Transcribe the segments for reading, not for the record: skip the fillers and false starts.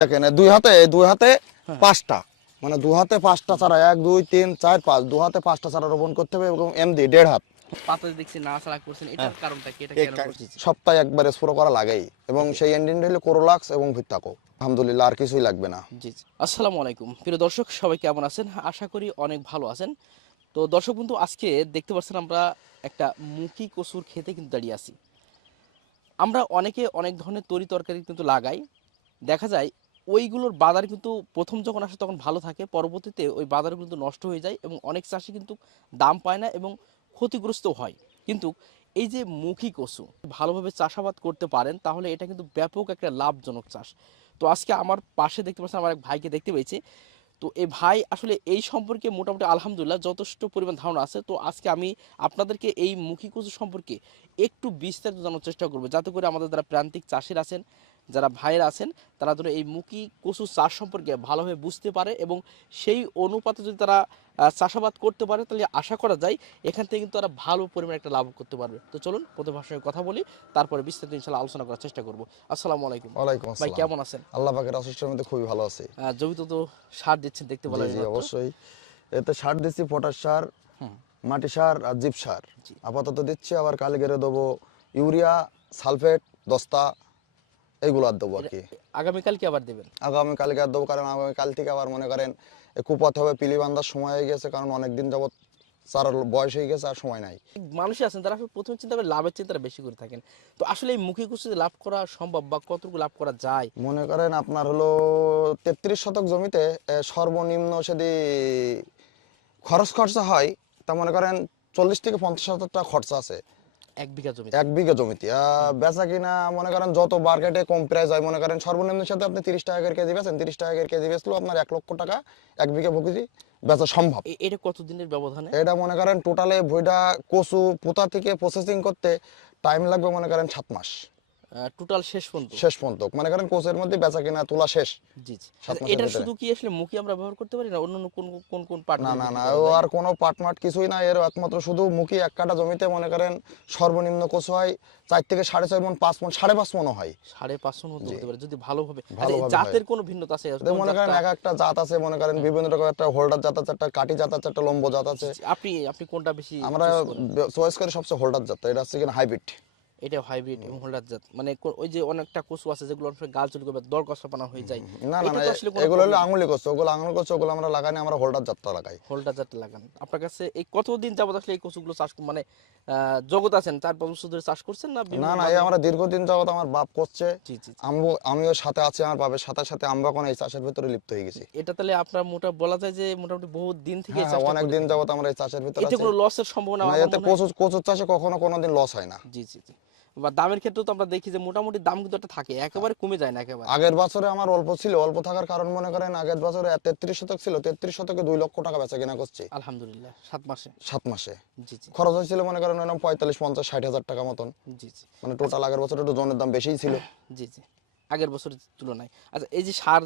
দেখেন দুই হাতে পাঁচটা, মানে দু হাতে পাঁচটা চারা, 1 2 3 4 5, দু হাতে পাঁচটা চারা রোপণ করতে হবে এবং এমডি 1.5 হাত। পাতা দেখছি নাড়াচাড়া করছেন, এটার কারণটা কি? এটা কেন করছেন? সপ্তাহে একবার স্প্রে করা লাগেই এবং সেই এন্ডিন হলো কোরোলাক্স এবং ভিত্তাকো। আলহামদুলিল্লাহ, আর কিছুই লাগবে না। জি জি। আসসালামু আলাইকুম প্রিয় দর্শক, সবাই কেমন আছেন? আশা করি অনেক ভালো আছেন। তো দর্শক বন্ধু, আজকে দেখতে পাচ্ছেন আমরা একটা মুখী কচুর খেতে কিন্তু দাঁড়িয়ে আছি। আমরা অনেকে অনেক ধরনের তরি তরকারি কিন্তু লাগাই, দেখা যায় ওইগুলোর বাজার কিন্তু প্রথম যখন আসে তখন ভালো থাকে, পরবর্তীতে ওই বাজার কিন্তু নষ্ট হয়ে যায় এবং অনেক চাষি কিন্তু দাম পায় না এবং ক্ষতিগ্রস্ত হয়। কিন্তু এই যে মুখী কচু ভালোভাবে চাষাবাদ করতে পারেন তাহলে এটা কিন্তু ব্যাপক একটা লাভজনক চাষ। তো আজকে আমার পাশে দেখতে পাচ্ছেন, আমার এক ভাইকে দেখতে পেয়েছি। তো এই ভাই আসলে এই সম্পর্কে মোটামুটি আলহামদুলিল্লাহ যথেষ্ট পরিমাণ ধারণা আছে। তো আজকে আমি আপনাদেরকে এই মুখী কচু সম্পর্কে একটু বিস্তারিত জানার চেষ্টা করবো, যাতে করে আমাদের যারা প্রান্তিক চাষিরা আছেন, যারা ভাইয়েরা আছেন, তারা যেন এই মুখী কচু চাষ সম্পর্কে ভালোভাবে বুঝতে পারে এবং সেই অনুপাতে যদি তারা চাষাবাদ করতে পারে তাহলে আশা করা যায় এখান থেকে কিন্তু তারা ভালো পরিমাণে একটা লাভ করতে পারবে। তো চলুন প্রথম ভাষায় সঙ্গে কথা বলি, তারপরে বিস্তারিত ইনশাআল্লাহ আলোচনা করার চেষ্টা করবো। আসসালামু আলাইকুম। ওয়ালাইকুম ভাই আসসালাম। কেমন আছেন? আল্লাহ পাকের আশীর্বাদের মধ্যে খুবই ভালো আছি। জমিতে তো সার দিচ্ছেন দেখতে জি পেলাম জি, এইমাত্র। অবশ্যই। এতে সার দিচ্ছি, পটাশ সার, মাটি সার আর জিপ সার জি। আপাতত দিচ্ছি। আবার কালি গেড়ে দেবো ইউরিয়া, সালফেট, দস্তা, এইগুলো আর দেবো আর এটা কি। আগামীকাল কি আবার দেবেন? আগামীকালকে আর দেবো, কারণ আগামীকাল থেকে আবার মনে করেন কুপাতে হবে, পিলি বান্ধার সময় হয়ে গেছে, কারণ অনেক দিন যাবত চারার বয়স হয়ে গেছে, আর সময় নাই। মানুষই আছেন তারা আসলে প্রথমে চিন্তা করে লাভের চিন্তাটা বেশি করে থাকেন। তো আসলে এই মুখী কচুতে লাভ করা সম্ভব বা কতটুকু লাভ করা যায়? মনে করেন আপনার হলো 33 শতক জমিতে সর্বনিম্ন যদি খরচা হয়, তা মনে করেন 40 থেকে 50 হাজার টাকা খরচা আছে এক বিঘা জমিতে? 1 বিঘা জমিতে। বেচা কিনা মনে করেন যত মার্কেটে কম প্রাইস হয়, মনে করেন সর্বনিম্নের সাথে আপনি 30 টাকা করে কেজি বেচেন, 30 টাকা করে কেজি বেচলেও আপনার 1 লক্ষ টাকা 1 বিঘা ভুগি বেচা সম্ভব। এটা কতদিনের ব্যবধানে? এটা মনে করেন টোটালে ভুইটা কচু পোতা থেকে প্রসেসিং করতে টাইম লাগবে মনে করেন 7 মাস। টোটাল শেষ পর্যন্ত? শেষ পর্যন্ত মনে করেন কোচের মধ্যে বেচা কিনা তোলা শেষ জি জি। 7 মাসের এটা ভিতরে। শুধু কি আসলে মুখী আমরা ব্যবহার করতে পারি না, অন্যান্য কোন কোন কোন পাট না না বিক্রি না, করা ও যায়? আর কোনো পাটমাট কিছুই না, এর একমাত্র শুধু মুখী। 1 কাঠা জমিতে মনে করেন সর্বনিম্ন কচু হয় 4 থেকে 6.5 মণ, 5 মণ, 5.5 মণও হয়। 5.5 মতো জি, হতে পারে যদি ভালোভাবে। আচ্ছা, এই ভালোভাবে হয়। জাতের কোনো ভিন্নতা আছে? এদের কোন মনে করেন জাতটা? একটা জাত আছে, মনে করেন বিভিন্ন রকম, একটা হোল্ডার জাত আছে, একটা কাঠি জাত আছে, একটা লম্বো জাত জি আছে। জি। আপনি আপনি কোনটা বেশি আমরা চুজ করেন? চয়েস করি সবচেয়ে হোল্ডার জাতটা, এটা হচ্ছে কিনা হাইব্রিড। এটা হাইব্রিড এবং হোল্ডার জাত, মানে ওই যে অনেকটা কচু আছে যেগুলো অনেক সময় গাল চুরি করে দর কষাপানা হয়ে যায়, না না এটা না, তো আসলে কোনো এগুলো হলো প্রবলেম? আঙুলি কচু, ওগুলো আঙুল কচু, ওগুলো আমরা লাগাই না, আমরা হোল্ডার জাতটা লাগাই। হোল্ডার জাতটা লাগান। আপনার কাছে এই কতদিন যাবত আসলে এই কচুগুলো চাষ মানে জগৎ আছেন 4-5 বছর ধরে চাষ করছেন না না বিভিন্ন না, এই বাজার? আমরা দীর্ঘদিন যাবত আমার বাপ করছে, জি জি জি। আমিও সাথে আছি, আমার বাপের সাথে সাথে আমরা এখন এই চাষের ভিতরে লিপ্ত হয়ে গেছি। এটা তাহলে আপনার বলা যায় যে মোটামুটি বহু দিন থেকে এই হ্যাঁ, চাষটা অনেক করে দিন থাকেন। যাবত আমরা এই চাষের ভিতরে এতে আছি। কোনো লসের সম্ভাবনা না, আমার এতে মনে হয়? কচুর চাষে কখনো কোনোদিন লস হয় না। জি জি জি। বা দামের ক্ষেত্রেও তো আমরা দেখি যে মোটামুটি দাম কিন্তু একটা থাকে, একেবারে কমে যায় না একেবারে। আগের বছরে আমার অল্প ছিল, অল্প থাকার কারণ মনে করেন আগের বছরে 33 শতক ছিল, 33 শতকে 2 লক্ষ টাকা বেচা কিনা করছি আলহামদুলিল্লাহ 7 মাসে। 7 মাসে। জি জি খরচ হয়েছিল মনে করেন এরকম 45 50 60 হাজার টাকা মতন। জি জি। মানে আচ্ছা। টোটাল আগের বছর একটু জনের দাম বেশিই ছিল। জি জি। আগের বছরের তুলনায়। আচ্ছা, এই যে সার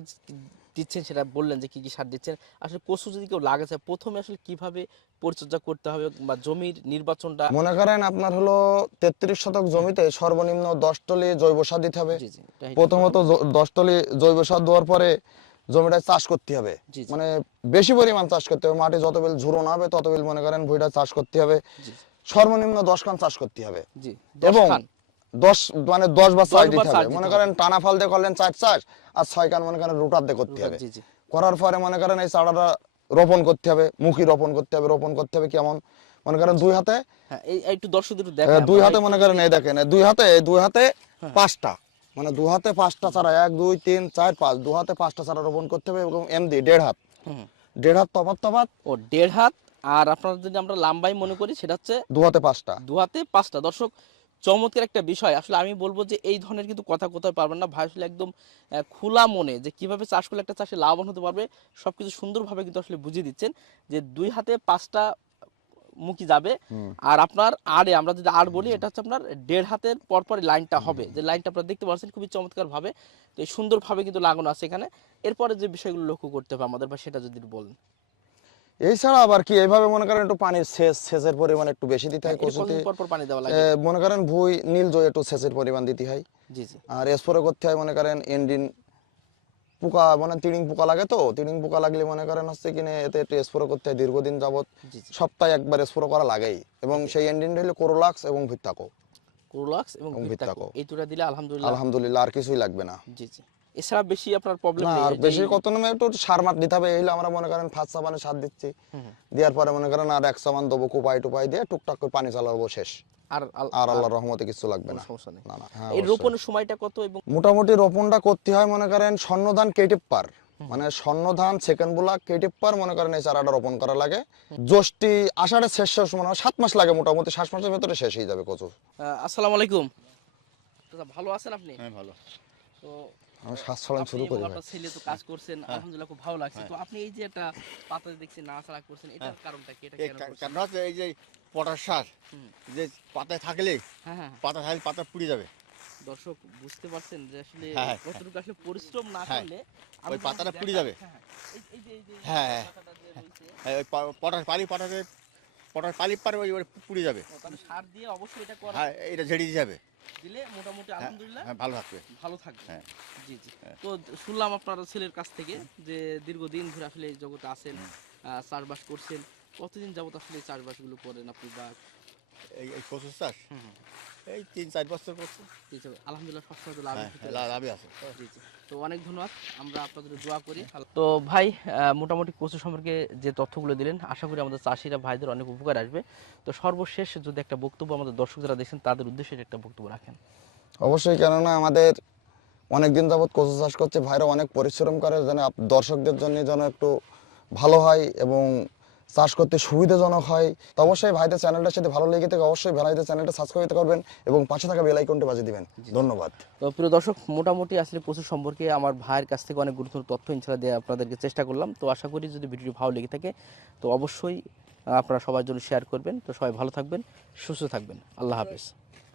দিচ্ছেন সেটা বললেন যে কি কি সার দিচ্ছেন। আসলে কচু যদি কেউ লাগাতে চায় প্রথমে আসলে কিভাবে পরিচর্যা করতে হবে বা জমির নির্বাচনটা? মনে করেন আপনার হলো 33 শতক জমিতে সর্বনিম্ন 10 টলি জৈব সার দিতে হবে। জি জি। এটা প্রথমত 10 টলি জৈব সার দেওয়ার পরে জমিটা চাষ করতে হবে। জি জি মানে বেশি পরিমাণ চাষ করতে হবে, মাটি যত বেল ঝুরো না হবে তত বেল মনে করেন ভুঁইটা চাষ করতে হবে। জি সর্বনিম্ন 10 খান চাষ করতে হবে জি। 10 এবং খান 10 মানে 10 বার 10 চাষ বার দিতে সার হবে। দিতে মনে হবে। করেন টানা ফাল দিয়ে করলেন 4 চাষ, আর 6 কান মনে করেন রুটার দিয়ে করতে রুটার, হবে। জি জি। করার পরে মনে করেন এই চারাটা রোপণ করতে হবে, মুখী রোপণ করতে হবে। রোপণ করতে হবে কেমন, মনে করেন 2 হাতে, হ্যাঁ, এই একটু দর্শকদের একটু দেখাই 2 আমরা হাতে একটু মনে করেন, যদি। এই দেখেন 2 হাতে পাঁচটা, মানে 2 হাতে 5টা চারা, 1 2 3 4 5, 2 হাতে 5টা চারা রোপণ করতে হবে এবং এমডি 1.5 হাত, হুম। 1.5 হাত তফাৎ তফাৎ। ও 1.5 হাত। আর আপনার যদি আমরা লাম্বাই মনে করি সেটা হচ্ছে 2 হাতে 5টা। 2 হাতে 5টা। দর্শক, চমৎকার একটা বিষয়। আসলে আমি বলবো যে এই ধরনের কিন্তু কথা কোথায় পারবেন না ভাই, আসলে একদম খোলা মনে যে কিভাবে চাষ করলে একটা চাষে লাভবান হতে পারবে সবকিছু সুন্দরভাবে কিন্তু আসলে বুঝিয়ে দিচ্ছেন যে 2 হাতে 5টা মুখি যাবে। আর আপনার আড়ে আমরা যদি আড় বলি, এটা হচ্ছে আপনার 1.5 হাতের পরপরই লাইনটা হবে, যে লাইনটা আপনারা দেখতে পাচ্ছেন খুবই চমৎকার ভাবে। তো এই সুন্দরভাবে কিন্তু লাগানো আছে এখানে। এরপরে যে বিষয়গুলো লক্ষ্য করতে হবে আমাদের, বা সেটা যদি একটু বলেন। এছাড়া আবার কি, এইভাবে মনে করেন একটু পানির সেচের পরিমাণ একটু বেশি দিতে হয় এটা কচুতে। কতদিন পর পর পানি দেওয়া লাগে? মনে করেন ভুঁই নীল জয় একটু সেচের পরিমাণ দিতে হয়। জি জি আর স্প্রে করতে হয় মনে করেন এন্ডিন পোকা মানে তিড়িং পোকা লাগে, তো তিড়িং পোকা লাগলে মনে করেন হচ্ছে কিনে এতে একটু স্প্রে করতে হয় দীর্ঘদিন যাবত, জি জি। সপ্তাহে একবার স্প্রে করা লাগেই। এবং সেই এন্ডিন হলো কোরোলাক্স এবং ভিত্তাকো। ক্রোলাক্স এবং এবং ভিত্তাকো ভিত্তাকো। এই দুটো দিলে আলহামদুলিল্লাহ। আলহামদুলিল্লাহ আর কিছুই লাগবে না। জি জি। এছাড়া বেশি আপনার প্রবলেম না নেই আর এই যে বেশি কত নামে একটু সার মার দিতে হবে, এই হলো আমরা মনে করেন 5 সাবানে সার দিচ্ছি, দেওয়ার পরে মনে করেন আর 1 সাবান দেবো কোপাই টোপাই দিয়ে টুকটাক করে পানি চালাবো, শেষ। আর আর আল্লাহর রহমতে কিছু লাগবে কোনো না। সমস্যা নেই। না না, হ্যাঁ এই অবশ্যই। রোপণের সময়টা কত এবং মোটামুটি রোপণটা করতে হয় মনে করেন স্বর্ণধান কেটে পার, মানে স্বর্ণধান সেকেন্ড বুলা কেটে পার মনে করেন এই চারাটা রোপণ করা লাগে। জ্যৈষ্ঠী আষাঢ়ের শেষ মনে হয় 7 মাস লাগে, মোটামুটি 7 মাসের ভেতরে শেষ হয়ে যাবে কচু। আসসালামু আলাইকুম দাদা, ভালো আছেন আপনি? হ্যাঁ ভালো। তো আমি শ্বাস ছড়ানো আপনি শুরু এবং করি ভাই। আপনার ছেলে তো কাজ করছেন, আলহামদুলিল্লাহ খুব ভালো লাগছে। তো আপনি এই যে একটা পাতা দেখছি নাড়াচাড়া করছেন, এটার কারণটা কি? এটা এই কেন করছেন? কারণ হচ্ছে এই যে পটাশ সার যে পাতায় থাকলে হ্যাঁ হ্যাঁ। পাতা থাকলে পাতা পুড়ে যাবে। দর্শক বুঝতে পারছেন যে আসলে হ্যাঁ, কতটুকু আসলে পরিশ্রম না হ্যাঁ, করলে ওই আমি পাতাটা যদি পুড়ে দেখা- যাবে। হ্যাঁ, হ্যাঁ। এই যে হ্যাঁ, হ্যাঁ। পাতাটা যে রয়েছে, হ্যাঁ, ওই পটাশ পালি পটাশ পালি পারে ওই পুড়ে যাবে। ও তাহলে সার দিয়ে অবশ্যই এটা করা হ্যাঁ, এটা ঝেড়ে দিয়ে যাবে। দিলে মোটামুটি হ্যাঁ, আলহামদুলিল্লাহ হ্যাঁ ভালো থাকবে। ভালো থাকবে। হ্যাঁ। জি জি। তো শুনলাম আপনার ছেলের কাছ থেকে যে দীর্ঘদিন ধরে আসলে এই জগতে আছেন, চাষবাস করছেন। কতদিন যাবত আসলে এই চাষবাসগুলো করেন আপনি? বা এই কচুর চাষ এই 3-4 বছর করছে। জি, জি, আলহামদুলিল্লাহ সবসময় তো লাভ হ্যাঁ, লাভই আছে। জি জি। তো অনেক ধন্যবাদ, আমরা আপনাদের দোয়া করি। তো ভাই, মোটামুটি কচু সম্পর্কে যে তথ্যগুলো দিলেন, আশা করি আমাদের চাষিরা ভাইদের অনেক উপকার আসবে। তো সর্বশেষ যদি একটা বক্তব্য আমাদের দর্শক যারা দেখছেন তাদের উদ্দেশ্যে একটা বক্তব্য রাখেন। অবশ্যই, কেননা আমাদের অনেকদিন যাবত কচু চাষ করছে, ভাইরা অনেক পরিশ্রম করে, যেন দর্শকদের জন্য যেন একটু ভালো হয় এবং চাষ করতে সুবিধাজনক হয়। তো অবশ্যই ভাইদের চ্যানেলটার সাথে ভালো লেগে থাকে, অবশ্যই ভাইদের চ্যানেলটা সাবস্ক্রাইব করবেন এবং পাশে থাকা বেল আইকনটি বাজিয়ে দিবেন। ধন্যবাদ। তো প্রিয় দর্শক, মোটামুটি আসলে কচু সম্পর্কে আমার ভাইয়ের কাছ থেকে অনেক গুরুত্বপূর্ণ তথ্য ইনশাল্লাহ দিয়ে আপনাদেরকে চেষ্টা করলাম। তো আশা করি যদি ভিডিওটি ভালো লেগে থাকে তো অবশ্যই আপনারা সবার জন্য শেয়ার করবেন। তো সবাই ভালো থাকবেন, সুস্থ থাকবেন। আল্লাহ হাফেজ।